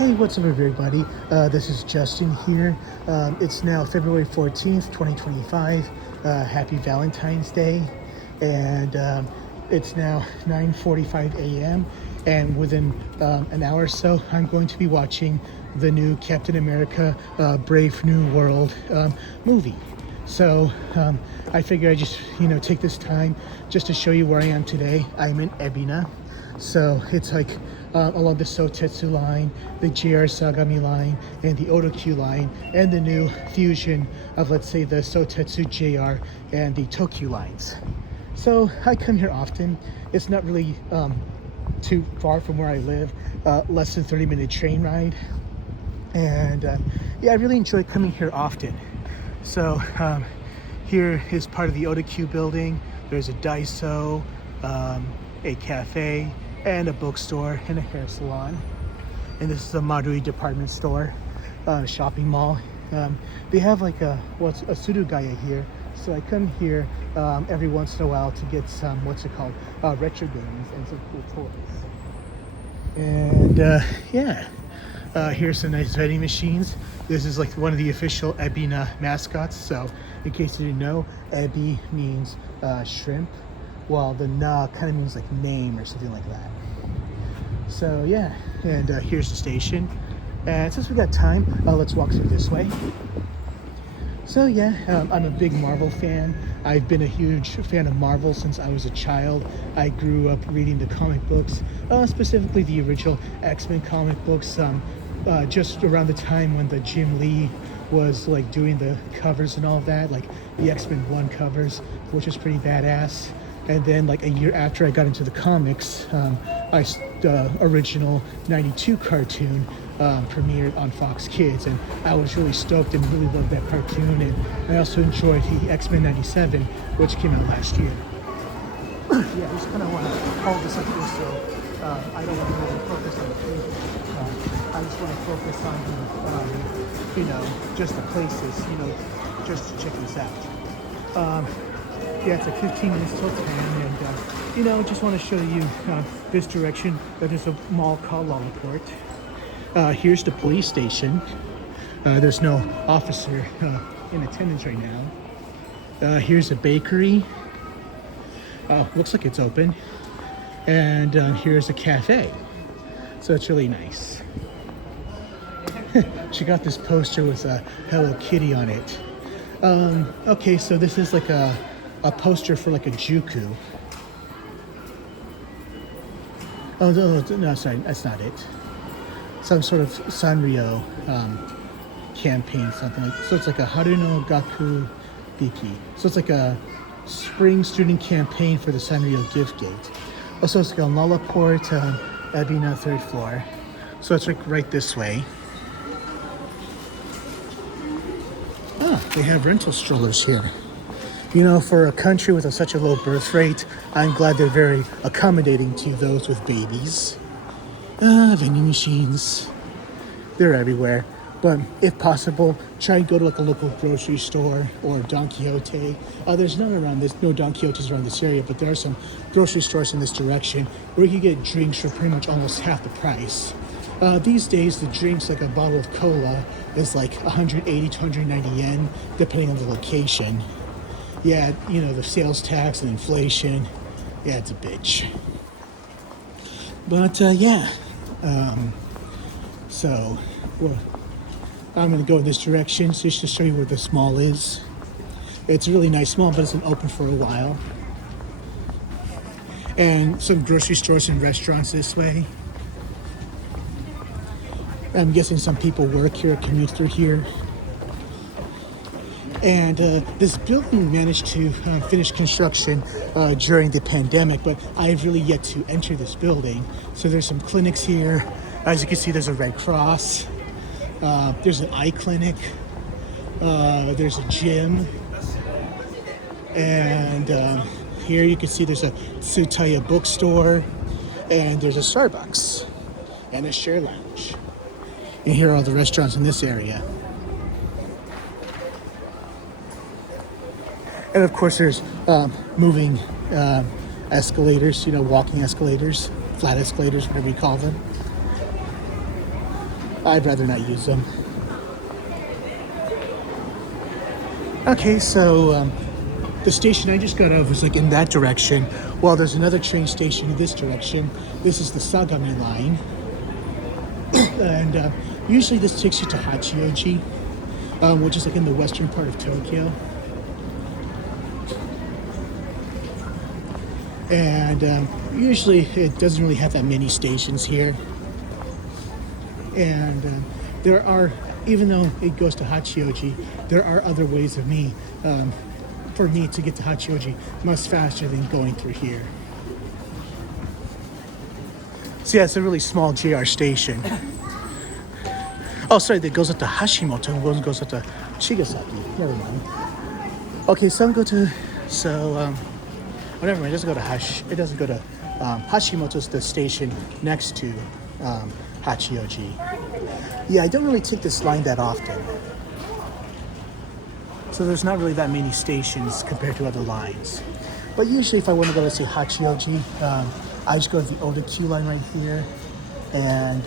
Hey, what's up, everybody? This is Justin here. It's now February 14th, 2025. Happy Valentine's Day. And it's now 9:45 a.m. And within an hour or so, I'm going to be watching the new Captain America Brave New World movie. So I figure I just, take this time just to show you where I am today. I'm in Ebina. So it's like along the Sotetsu line, the JR Sagami line, and the Odokyu line, and the new fusion of, let's say, the Sotetsu JR and the Tokyu lines. So I come here often. It's not really too far from where I live, less than 30-minute train ride. And yeah, I really enjoy coming here often. So here is part of the Odokyu building. There's a Daiso, a cafe, and a bookstore and a hair salon. And this is a Marui department store, shopping mall. They have like a Surugaya here. So I come here every once in a while to get some, retro games and some cool toys. And yeah, here's some nice vending machines. This is like one of the official Ebina mascots. So in case you didn't know, Ebi means shrimp, while the na kind of means like name or something like that. So yeah, and here's the station. And since we got time, let's walk through this way. So yeah, I'm a big Marvel fan. I've been a huge fan of Marvel since I was a child. I grew up reading the comic books, specifically the original X-Men comic books, just around the time when the Jim Lee was like doing the covers and all of that, like the X-Men 1 covers, which is pretty badass. And then like a year after I got into the comics, the original 92 cartoon premiered on Fox Kids, and I was really stoked and really loved that cartoon. And I also enjoyed the X-Men 97, which came out last year. Yeah, I just kind of want to hold this like this, so I don't want to really focus on the pages. I just want to focus on the, just the places, just to check this out. Yeah, it's like 15 minutes till 10, and just want to show you this direction. There's a mall called Lollaport. Here's the police station. There's no officer in attendance right now. Here's a bakery. Looks like it's open. And here's a cafe. So it's really nice. She got this poster with a Hello Kitty on it. Okay, so this is like a poster for like a Juku. Oh no, sorry, that's not it. Some sort of Sanrio campaign, something like. So it's like a Haruno Gaku Biki. So it's like a spring student campaign for the Sanrio gift gate. Also, it's like on Lollaport, Ebina, 3rd floor. So it's like right this way. They have rental strollers here. For a country with such a low birth rate, I'm glad they're very accommodating to those with babies. Vending machines, they're everywhere. But if possible, try and go to like a local grocery store or Don Quixote. There's none around this, no Don Quixotes around this area, but there are some grocery stores in this direction where you can get drinks for pretty much almost half the price. These days, the drinks, like a bottle of cola, is like 180 to 190 yen, depending on the location. Yeah, the sales tax and inflation, yeah, it's a bitch. But yeah, so I'm gonna go in this direction, so just to show you where this mall is. It's a really nice mall, but it's been open for a while. And some grocery stores and restaurants this way. I'm guessing some people work here, commute through here. And this building managed to finish construction during the pandemic, but I have really yet to enter this building. So there's some clinics here. As you can see, there's a Red Cross. There's an eye clinic. There's a gym. And here you can see there's a Tsutaya bookstore. And there's a Starbucks and a share lounge. And here are all the restaurants in this area. And of course, there's moving escalators, walking escalators, flat escalators, whatever you call them. I'd rather not use them. Okay, so the station I just got out of was like in that direction. Well, there's another train station in this direction. This is the Sagami line. And usually this takes you to Hachioji, which is like in the western part of Tokyo. And usually it doesn't really have that many stations here. And there are, even though it goes to Hachioji, there are other ways of for me to get to Hachioji much faster than going through here. So yeah, it's a really small JR station. Oh, sorry, that goes up to Hashimoto and goes up to Chigasaki. Never mind. Okay, so I'm going to, oh, never mind, it doesn't go to it doesn't go to Hashimoto's the station next to Hachioji. Yeah, I don't really take this line that often. So there's not really that many stations compared to other lines. But usually if I want to go to, say, Hachioji, I just go to the Oda Q line right here and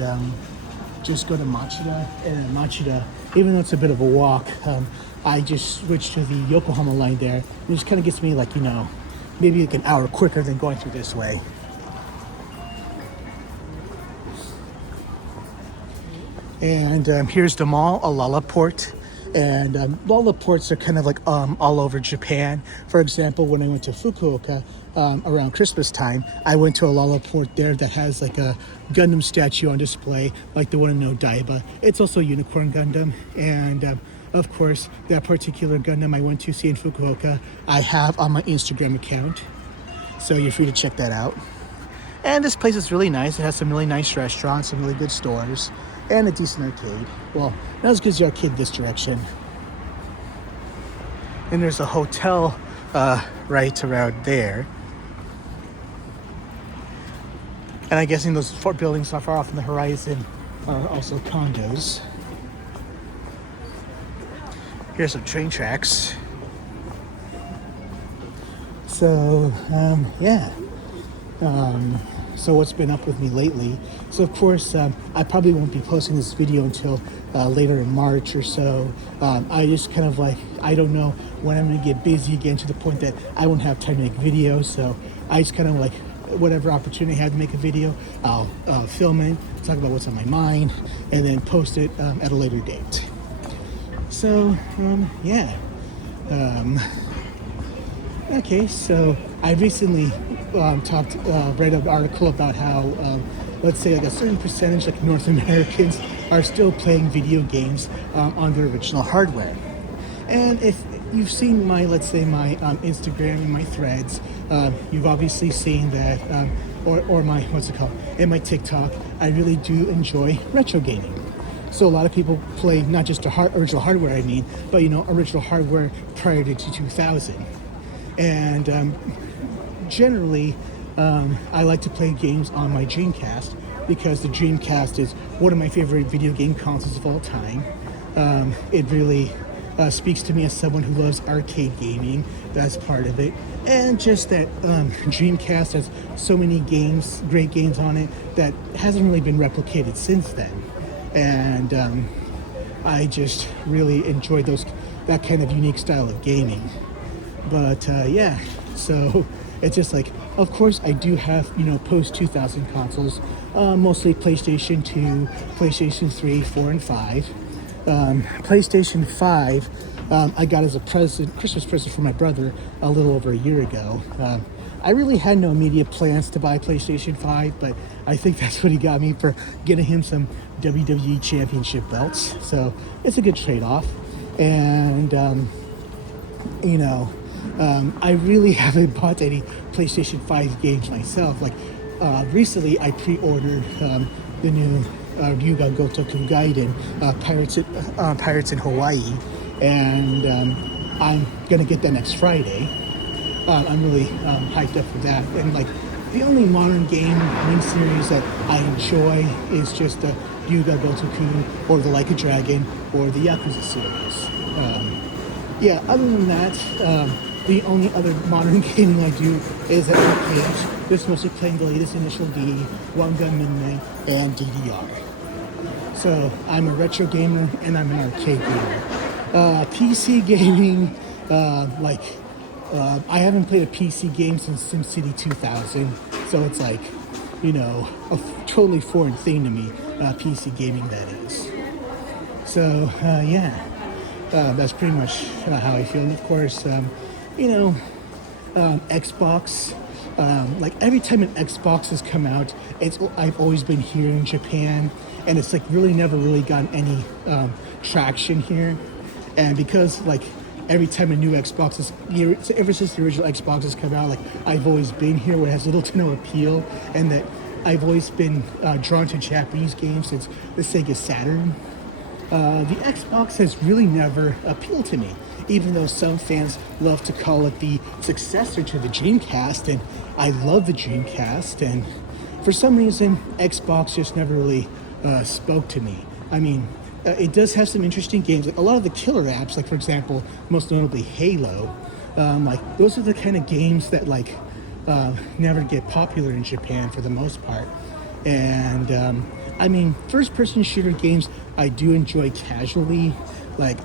just go to Machida. And Machida, even though it's a bit of a walk, I just switch to the Yokohama line there. It just kind of gets me like, maybe like an hour quicker than going through this way. And here's the mall, Alala Port. And all the ports are kind of like all over Japan. For example, when I went to Fukuoka around Christmas time, I went to Alala Port there that has like a Gundam statue on display, like the one in Odaiba. It's also a Unicorn Gundam. And of course, that particular Gundam I went to see in Fukuoka, I have on my Instagram account. So you're free to check that out. And this place is really nice. It has some really nice restaurants, some really good stores, and a decent arcade. Well, not as good as the arcade in this direction. And there's a hotel right around there. And I'm guessing those 4 buildings not far off in the horizon are also condos. Here's some train tracks. So, yeah. So what's been up with me lately? So of course, I probably won't be posting this video until later in March or so. I just kind of like, I don't know when I'm gonna get busy again to the point that I won't have time to make videos. So I just kind of like, whatever opportunity I have to make a video, I'll film it, talk about what's on my mind, and then post it at a later date. So, yeah. Okay, so I recently read an article about how, let's say like a certain percentage, like North Americans, are still playing video games on their original hardware. And if you've seen my, let's say my Instagram and my threads, you've obviously seen that, or my, what's it called, and my TikTok, I really do enjoy retro gaming. So a lot of people play not just the original hardware, I mean, but original hardware prior to 2000. And generally, I like to play games on my Dreamcast because the Dreamcast is one of my favorite video game consoles of all time. It really speaks to me as someone who loves arcade gaming. That's part of it. And just that Dreamcast has so many games, great games on it, that hasn't really been replicated since then. And I just really enjoy that kind of unique style of gaming. But yeah, so it's just like, of course I do have, post-2000 consoles, mostly PlayStation 2, PlayStation 3, 4, and 5. PlayStation 5 I got as a Christmas present for my brother a little over a year ago. I really had no immediate plans to buy PlayStation 5, but I think that's what he got me for getting him some WWE Championship belts. So it's a good trade-off. And, I really haven't bought any PlayStation 5 games myself. Like, recently I pre-ordered the new Ryuga Gotoku Gaiden, Pirates in Hawaii, and I'm gonna get that next Friday. I'm really hyped up for that. And like, the only modern game series that I enjoy is just the Ryuga Gotoku, or the Like a Dragon, or the Yakuza series. Yeah, other than that, the only other modern gaming I do is at arcades. Just mostly playing the latest Initial D, One Gun Midnight, and DDR. So I'm a retro gamer and I'm an arcade gamer. PC gaming, I haven't played a PC game since SimCity 2000, so it's like, a totally foreign thing to me, PC gaming that is. So, that's pretty much how I feel. And of course, Xbox. Like every time an Xbox has come out, I've always been here in Japan, and it's like really never really gotten any traction here. And because like every time a new Xbox is, ever since the original Xbox has come out, like I've always been here where it has little to no appeal, and that I've always been drawn to Japanese games since the Sega Saturn. The Xbox has really never appealed to me, even though some fans love to call it the successor to the Dreamcast, and I love the Dreamcast, and for some reason, Xbox just never really spoke to me. I mean, it does have some interesting games. Like a lot of the killer apps, like for example, most notably Halo, like those are the kind of games that like never get popular in Japan for the most part. And I mean, first-person shooter games I do enjoy casually, but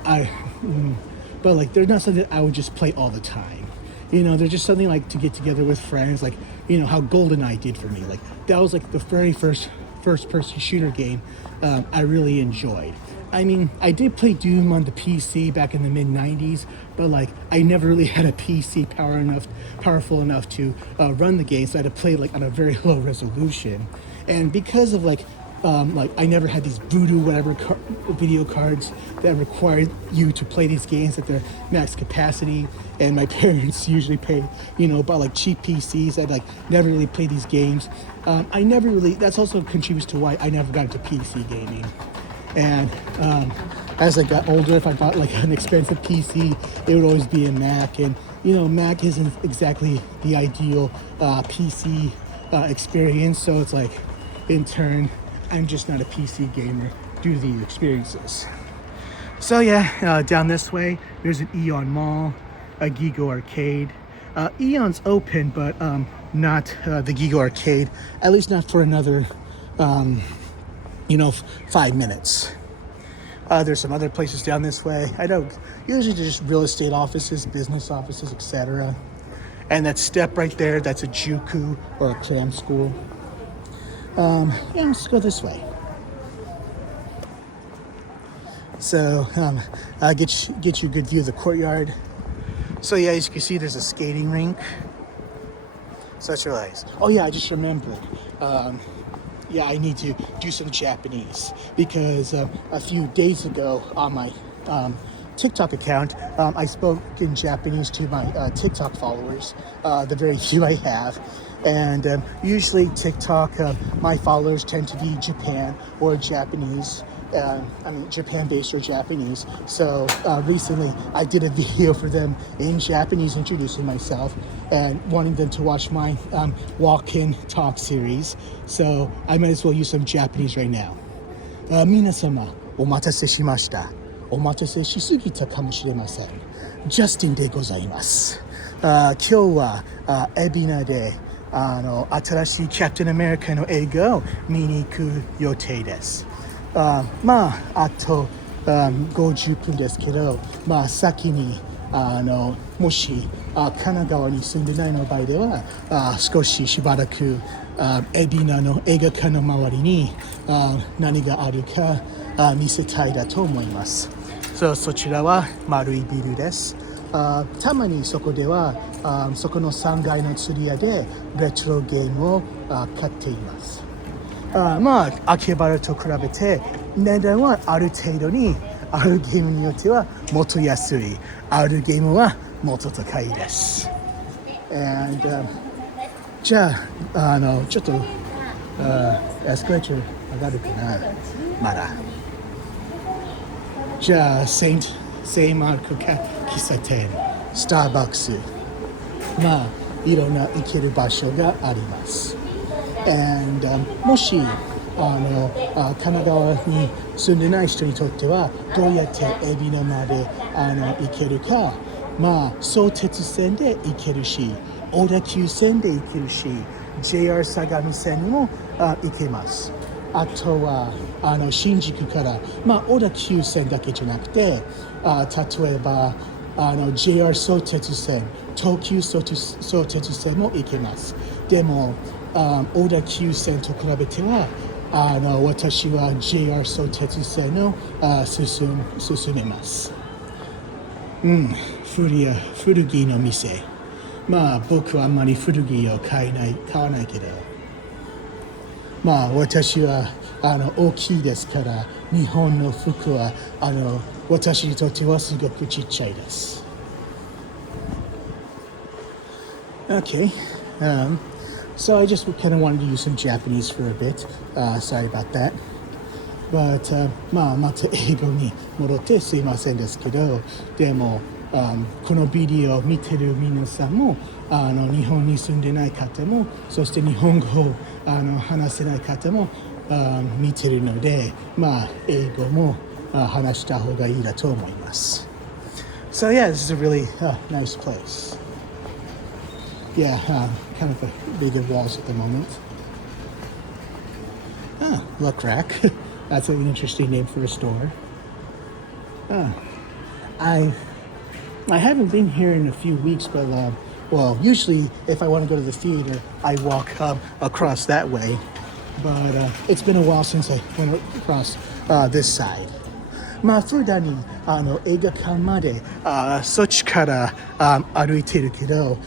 like they're not something that I would just play all the time. They're just something like to get together with friends, like how GoldenEye did for me. Like that was like the very first-person shooter game I really enjoyed. I mean, I did play Doom on the PC back in the mid-90s, but like I never really had a PC powerful enough to run the game, so I had to play like on a very low resolution. And because of like I never had these voodoo video cards that required you to play these games at their max capacity, and my parents usually pay buy like cheap PCs. I'd like never really play these games. That's also contributes to why I never got into PC gaming. And as I got older, if I bought like an expensive PC, it would always be a Mac, and Mac isn't exactly the ideal PC experience, so it's like in turn I'm just not a PC gamer due to the experiences. So yeah, down this way, there's an Eon Mall, a Gigo Arcade. Eon's open, but not the Gigo Arcade, at least not for another, 5 minutes. There's some other places down this way. I know, usually just real estate offices, business offices, etc. And that step right there, that's a Juku or a cram school. Let's go this way. So, get you a good view of the courtyard. So yeah, as you can see, there's a skating rink. So that's really nice. Oh yeah, I just remembered. I need to do some Japanese because a few days ago on my TikTok account, I spoke in Japanese to my TikTok followers, the very few I have. And usually TikTok, my followers tend to be Japan or Japanese. Japan-based or Japanese. So recently I did a video for them in Japanese introducing myself and wanting them to watch my walk-in talk series. So I might as well use some Japanese right now. 皆様、お待たせしました。お待たせしすぎたかもしれません。ジャスティンでございます。今日はエビナで新しいキャプテンアメリカの映画を見に行く予定です。あと50分ですけど、先にもし神奈川に住んでないの場合では少ししばらく海老名の映画館の周りに何があるか見せたいだと思います。そちらは丸いビルです。たまにそこではそこの3階の釣り屋でレトロゲームを買っています。秋葉原と比べて値段はある程度にあるゲームによってはもっと安い、あるゲームはもっと高いです。And, じゃあちょっとエスカレーター上がるかな、まだ。じゃあセイマルク喫茶店、スターバックス、いろんな行ける場所があります。And, もし神奈川に住んでない人にとってはどうやって海老名まで行けるか、相鉄線で行けるし、小田急線で行けるし、JR 相模線にも行けます。あとは新宿から、小田急線だけじゃなくて、例えばJR 相鉄線、東急相鉄線も行けます。でも、小田急線と比べては私は JR 相鉄線を進めます。古着の店。僕はあんまり古着を買わないけど、私は大きいですから、日本の服は私にとってはすごくちっちゃいです。Okay, so I just kind of wanted to use some Japanese for a bit. Sorry about that. But また英語に戻ってすいませんですけど、でも、このビデオを見てる皆さんも日本に住んでない方も、そして日本語を話せない方も見てるので、英語も話した方がいいだと思います。So yeah, this is a really nice place. Yeah, kind of a big walls at the moment. Luck Rack. That's an interesting name for a store. I haven't been here in a few weeks, but well, usually if I want to go to the theater, I walk across that way. But it's been a while since I went across this side. 普段に映画館までそっちから歩いてるけど、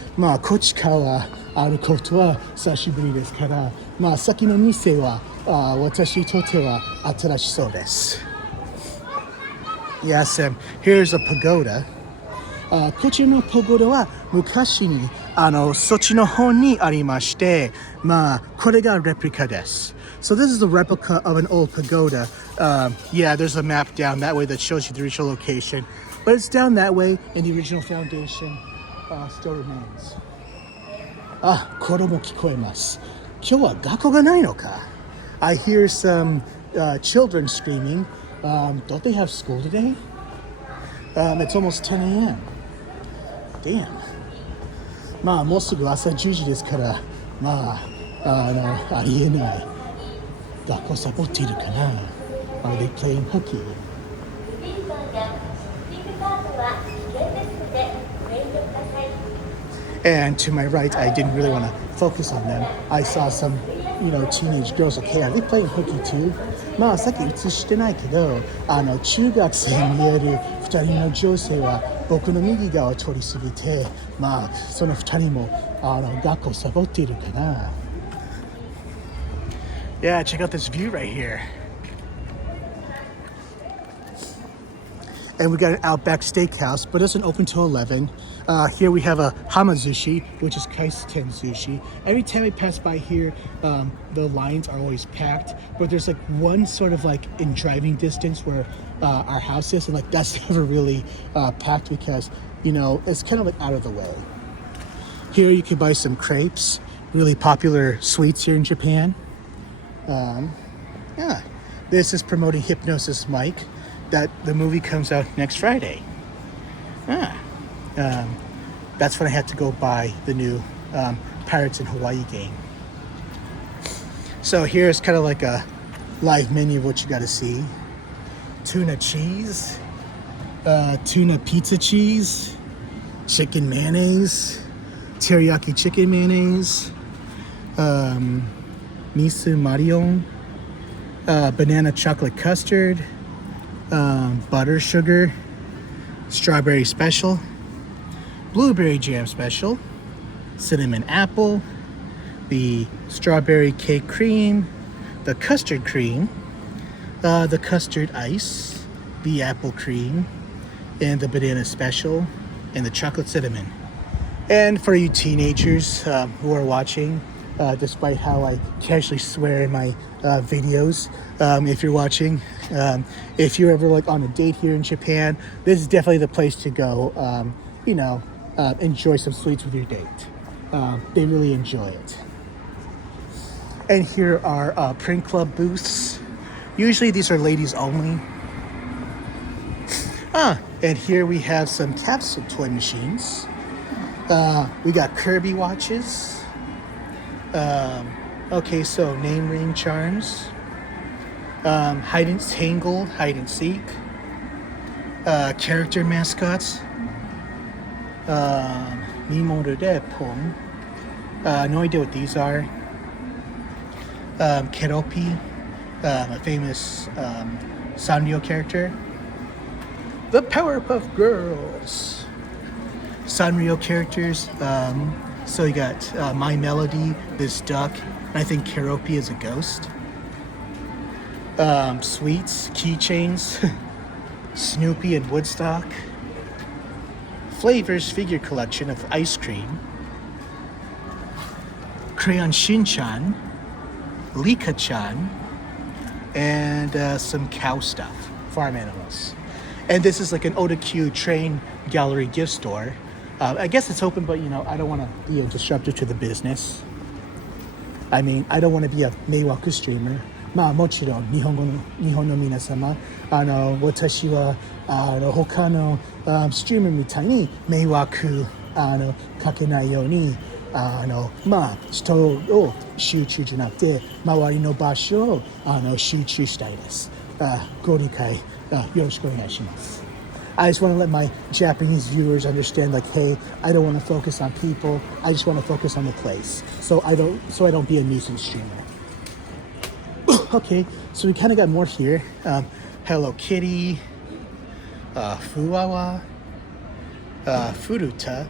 こっちから歩くことは久しぶりですから、先の店は私にとっては新しそうです。Yes, here's a pagoda. こちらのパゴダは昔にそっちの方にありまして、これがレプリカです。So this is the replica of an old pagoda. Yeah, there's a map down that way that shows you the original location. But it's down that way, and the original foundation still remains. これも聞こえます。今日は学校がないのか? I hear some children screaming. Don't they have school today? It's almost 10 a.m. Damn. もうすぐ朝10時ですから、ありえない。学校サボっているかな? Are they playing hockey? And to my right, I didn't really want to focus on them. I saw some, teenage girls. Okay, are they playing hooky too? さっき映してないけど、中学生に見える2人の女性は僕の右側を通り過ぎて、その2人も学校サボっているかな? Yeah, check out this view right here. And we got an Outback Steakhouse, but it doesn't open till 11. Here we have a hamazushi, which is kaisen sushi. Every time I pass by here, the lines are always packed, but there's like one sort of like in driving distance where our house is, and like that's never really packed because, it's kind of like out of the way. Here you can buy some crepes, really popular sweets here in Japan. Yeah, this is promoting Hypnosis Mike, that the movie comes out next Friday. That's when I had to go buy the new Pirates in Hawaii game. So here's kind of like a live menu of what you got to see. Tuna cheese, tuna pizza cheese, chicken mayonnaise, teriyaki chicken mayonnaise, miso marion, banana chocolate custard, butter sugar, strawberry special, blueberry jam special, cinnamon apple, the strawberry cake cream, the custard cream, the custard ice, the apple cream, and the banana special, and the chocolate cinnamon. And for you teenagers who are watching, despite how I casually swear in my videos, if you're watching, if you're ever like on a date here in Japan, this is definitely the place to go, enjoy some sweets with your date. They really enjoy it. And here are print club booths. Usually these are ladies only. And here we have some capsule toy machines. We got Kirby watches. Okay, so name ring charms. hide and seek. Character mascots. Mimoru Pong. No idea what these are. Keropi, a famous Sanrio character. The Powerpuff Girls. Sanrio characters. So you got My Melody, this duck, and I think Keropi is a ghost. Sweets, keychains, Snoopy and Woodstock. Flavors figure collection of ice cream. Crayon Shin-chan, Lika-chan, and some cow stuff, farm animals. And this is like an Oda-Q train gallery gift store. I guess it's open, but I don't want to be a disruptor to the business. I mean, I don't want to be a meiwaku streamer. まあもちろん日本の皆様、私は他のストリーマーみたいに迷惑かけないように人を集中じゃなくて周りの場所を集中したいです。ご理解よろしくお願いします。I just want to let my Japanese viewers understand, like, hey, I don't want to focus on people. I just want to focus on the place, so I don't be a nuisance streamer. Okay, so we kind of got more here. Hello Kitty, Fuwawa, Furuta,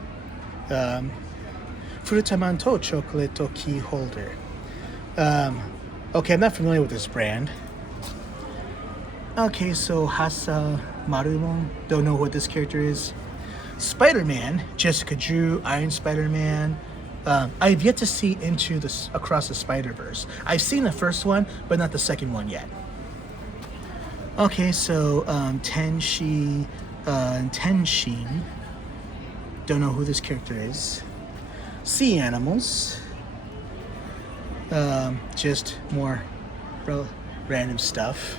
Furuta Manto chocolate key holder. Okay, I'm not familiar with this brand. Okay, so Hasa Marumon, don't know what this character is. Spider-Man, Jessica Drew, Iron Spider-Man. I've yet to see Across the Spider-Verse. I've seen the first one, but not the second one yet. Okay, so Tenshin. Don't know who this character is. Sea animals. Just more random stuff.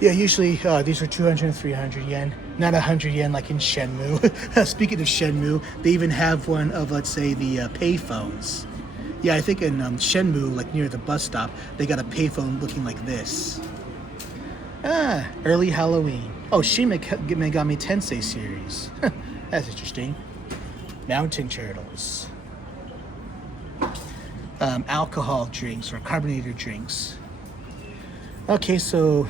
Yeah, usually these are 200 and 300 yen, not 100 yen like in Shenmue. Speaking of Shenmue, they even have one of, let's say, the payphones. Yeah, I think in Shenmue, like near the bus stop, they got a payphone looking like this. Early Halloween. Oh, Shin Megami Tensei series. That's interesting. Mountain turtles. Alcohol drinks or carbonated drinks. Okay, so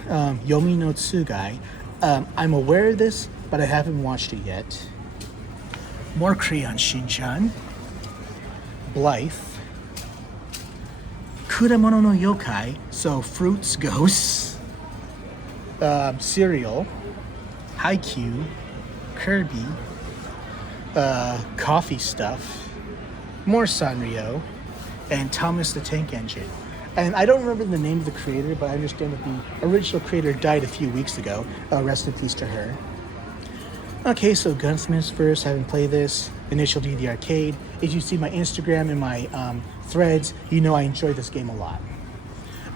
Yomi no Tsugai. I'm aware of this, but I haven't watched it yet. More Crayon Shin-chan. Blythe. Kuramono no Yokai, so fruits, ghosts. Cereal. Haikyuu. Kirby. Coffee stuff. More Sanrio. And Thomas the Tank Engine. And I don't remember the name of the creator, but I understand that the original creator died a few weeks ago. Rest in peace to her. Okay, so Gunsmith's Verse, I haven't played this. Initial D, the arcade. If you see my Instagram and my threads, you know I enjoy this game a lot.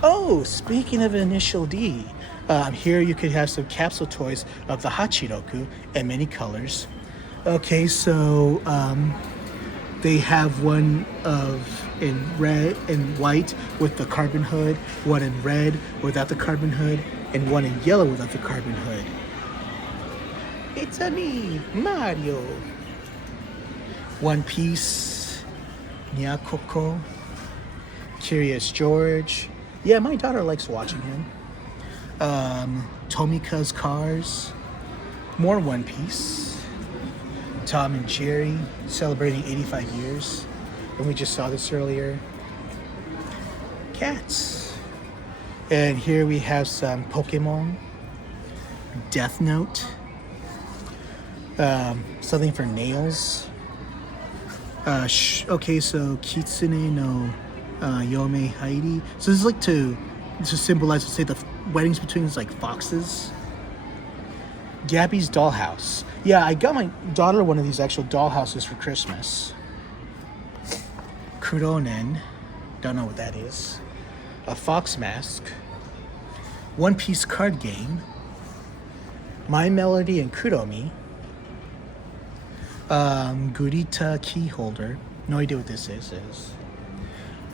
Oh, speaking of Initial D, here you could have some capsule toys of the Hachiroku in many colors. Okay, so they have one in red and white with the carbon hood, one in red without the carbon hood, and one in yellow without the carbon hood. It's a me, Mario. One Piece, Nyakoko, Curious George. Yeah, my daughter likes watching him. Tomika's Cars, more One Piece. Tom and Jerry celebrating 85 years. And we just saw this earlier. Cats. And here we have some Pokemon. Death Note. Something for nails. Okay, so Kitsune no Yome Heidi. So this is like to symbolize, let's say, the weddings between like foxes. Gabby's Dollhouse. Yeah, I got my daughter one of these actual dollhouses for Christmas. Kuronen. Don't know what that is. A fox mask. One Piece card game. My Melody and Kuromi. Gurita key holder. No idea what this is.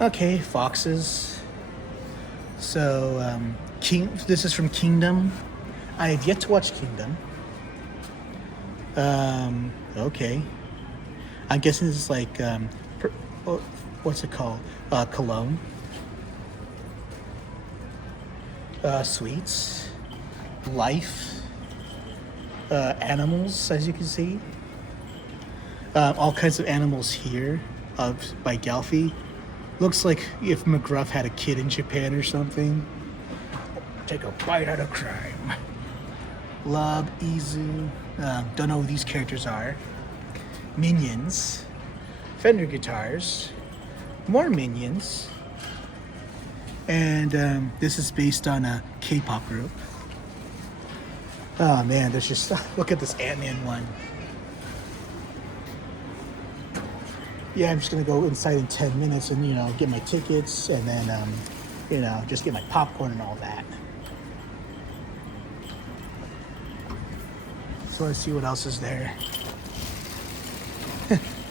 Okay, foxes. So, this is from Kingdom. I have yet to watch Kingdom. Okay. I'm guessing this is like, what's it called? Cologne. Sweets. Life. Animals, as you can see. All kinds of animals here by Galfy. Looks like if McGruff had a kid in Japan or something. Take a bite out of crime. Lub, Izu. Don't know who these characters are. Minions. Fender guitars. More Minions. And this is based on a K-pop group. Oh man, there's just, look at this Ant-Man one. Yeah, I'm just gonna go inside in 10 minutes and, get my tickets and then, just get my popcorn and all that. So let's see what else is there.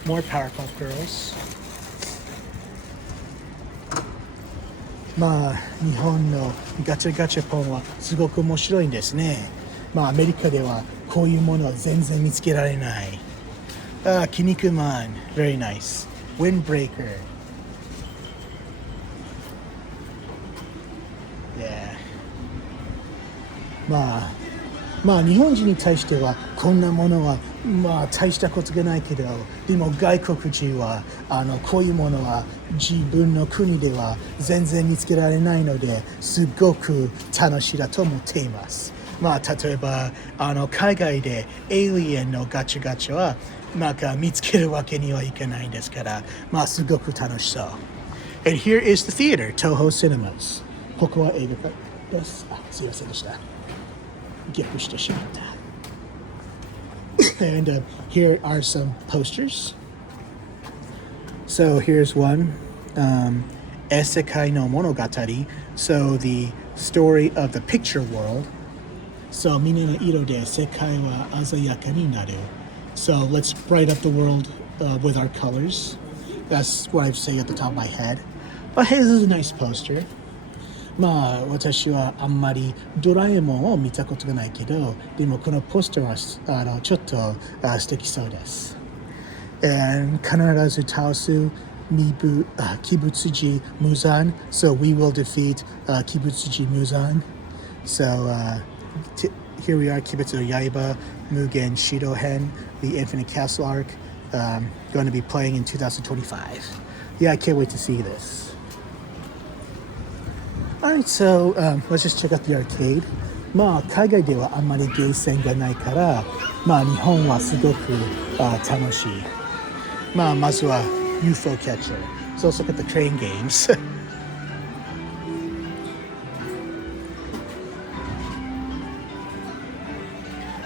More Powerpuff Girls. まあ日本のガチャガチャポンはすごく面白いんですね。まあアメリカではこういうものは全然見つけられない。キニクマン very nice. Windbreaker. Yeah. まあ日本人に対してはこんなものは大したことがないけど、でも外国人はこういうものは自分の国では全然見つけられないのですごく楽しいだと思っています。例えば海外でエイリアンのガチャガチャは見つけるわけにはいかないんですから、すごく楽しそう。And here is the theater, Toho Cinemas. ここは映画館です。すいませんでした。ゲップしてしまった。And here are some posters. So here's one, Esekai no Monogatari. So the story of the picture world. So mina no iro de sekai wa azayaka ni naru. So let's bright up the world with our colors. That's what I'm saying at the top of my head. But hey, this is a nice poster. 私はあんまりドラえもんを見たことがないけど、でもこのポスターはちょっと素敵そうです。And 必ず倒す鬼物寺無惨 So we will defeat 鬼物寺無惨 So here we are, Kibutsu no Yaiba, Mugen Shidohen, the Infinite Castle arc, going to be playing in 2025. Yeah, I can't wait to see this. Alright, so let's just check out the arcade. 海外ではあんまりゲーセンがないから、日本はすごく楽しい。まずは UFO Catcher. So let's look at the train games.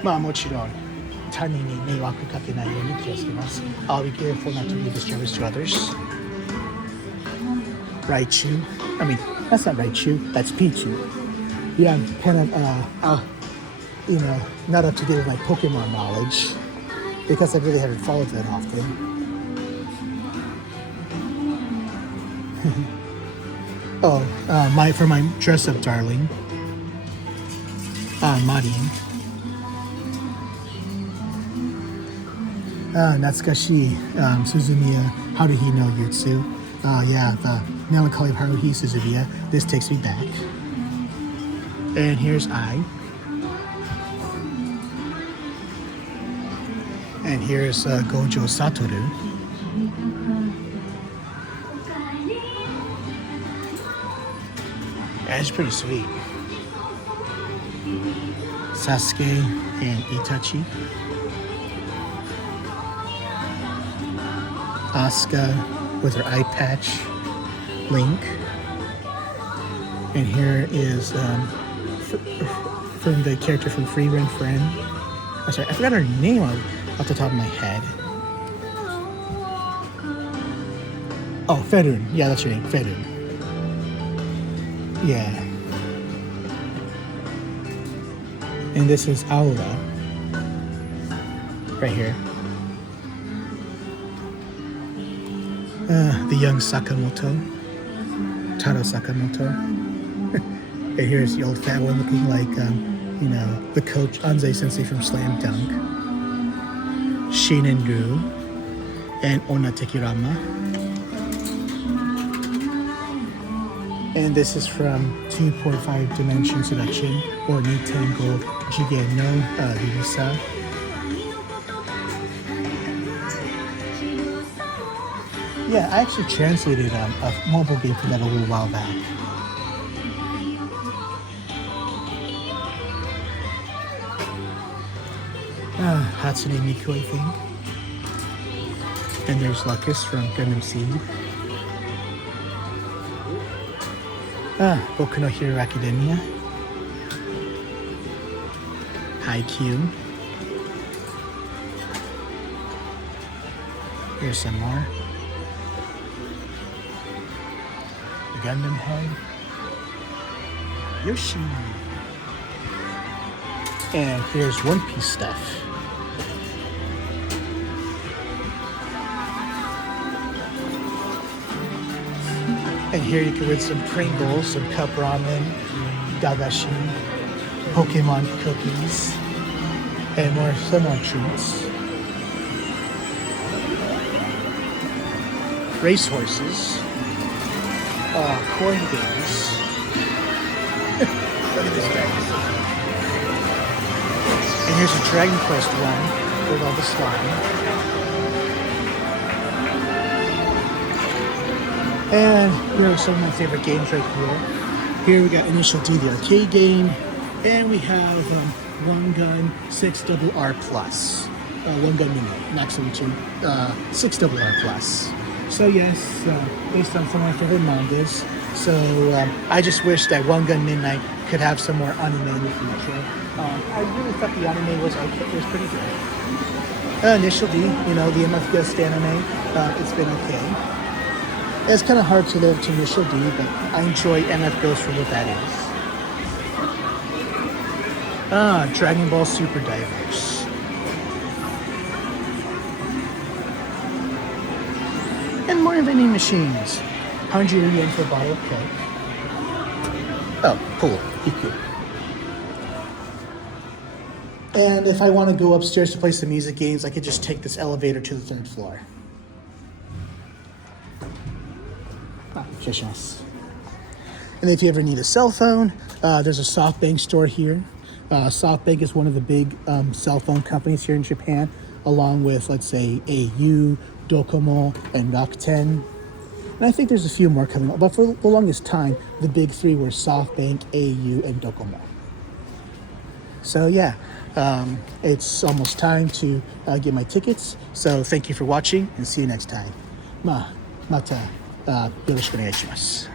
もちろん他人に迷惑かけないように気をつけます。I'll be careful not to be disturbance to others. Raichu. I mean, that's not Raichu, that's Pichu. Yeah, I'm kind of, not up to date with my Pokemon knowledge because I really haven't followed that often. For my dress-up darling, Marin. 懐かしい、Suzumiya, how did he know Yutsu? Yeah, the melancholy of Haruhi Suzumiya. This takes me back. And here's I. And here's Gojo Satoru. That's pretty sweet. Sasuke and Itachi. Asuka with her eye patch. Link. And here is from the character from Free Run Friend. I'm sorry, I forgot her name off the top of my head. Oh, Fedun. Yeah, that's her name, Fedun. Yeah. And this is Aura. Right here. The young Sakamoto. Taro Sakamoto. And here's the old fat one looking like, you know, the coach Anzai Sensei from Slam Dunk. Shinenru and Ona Tekirama. And this is from 2.5 Dimension Seduction or Nitengo Jigen no Risa. Yeah, I actually translated a mobile game for that a little while back. Hatsune Miku, I think. And there's Lucas from Gundam Seed. Boku no Hero Academia. Haikyuu. Here's some more. The Gundam Head. Yoshi. And here's One Piece stuff. And here you can win some Pringles, some cup ramen, dagashi, Pokemon cookies, and some more treats. Racehorses, coin games. Look at this guy. And here's a Dragon Quest one with all the slime. And here are some of my favorite games right here. Here we got Initial D, the arcade game, and we have One Gun 6RR Plus. One Gun Mini, not 72, 6RR Plus. So yes, based on some of my favorite mangas. So I just wish that One Gun Midnight could have some more anime in the future. I really thought the anime was pretty good. Initial D, you know, the MF Ghost anime, it's been okay. It's kind of hard to live to Initial D, but I enjoy MF Ghost for what that is. Dragon Ball Super Divers. And more vending machines. 100 yen for a bottle of Coke. Oh, cool. Be cool. And if I want to go upstairs to play some music games, I could just take this elevator to the 3rd floor. And if you ever need a cell phone, there's a SoftBank store here. SoftBank is one of the big cell phone companies here in Japan, along with, let's say, au, Docomo, and Rakuten. And I think there's a few more coming up, but for the longest time, the big three were SoftBank, au, and Docomo. So yeah, it's almost time to get my tickets. So thank you for watching, and see you next time. Mata. よろしくお願いします。